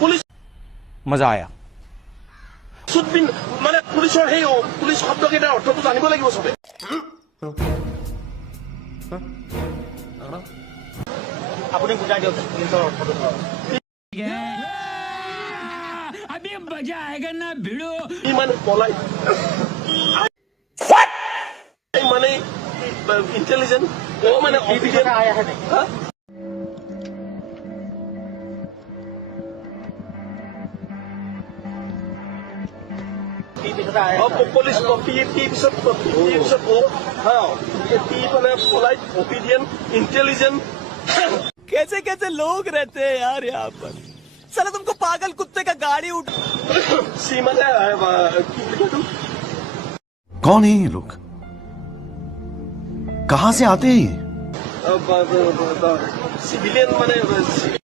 police मजा आया सुदबिन माने पुलिसर हे पुलिस शब्द केटा अर्थটো জানিব লাগিব সবে আপুনি বুজাই দিয়ক পুলিসৰ অৰ্থটো अभी मजा आएगा ना भिड़ो ইমান পলাই মানে इंटेलिजेंट वो माने ऑब्वियस आया है हां पुलिस पोलाइट ओबीडियंट इंटेलिजेंट कैसे कैसे लोग रहते हैं यार यहाँ पर साला तुमको पागल कुत्ते का गाड़ी उठ सीमा कौन है ये लोग कहाँ से आते हैं ये सिविलियन माने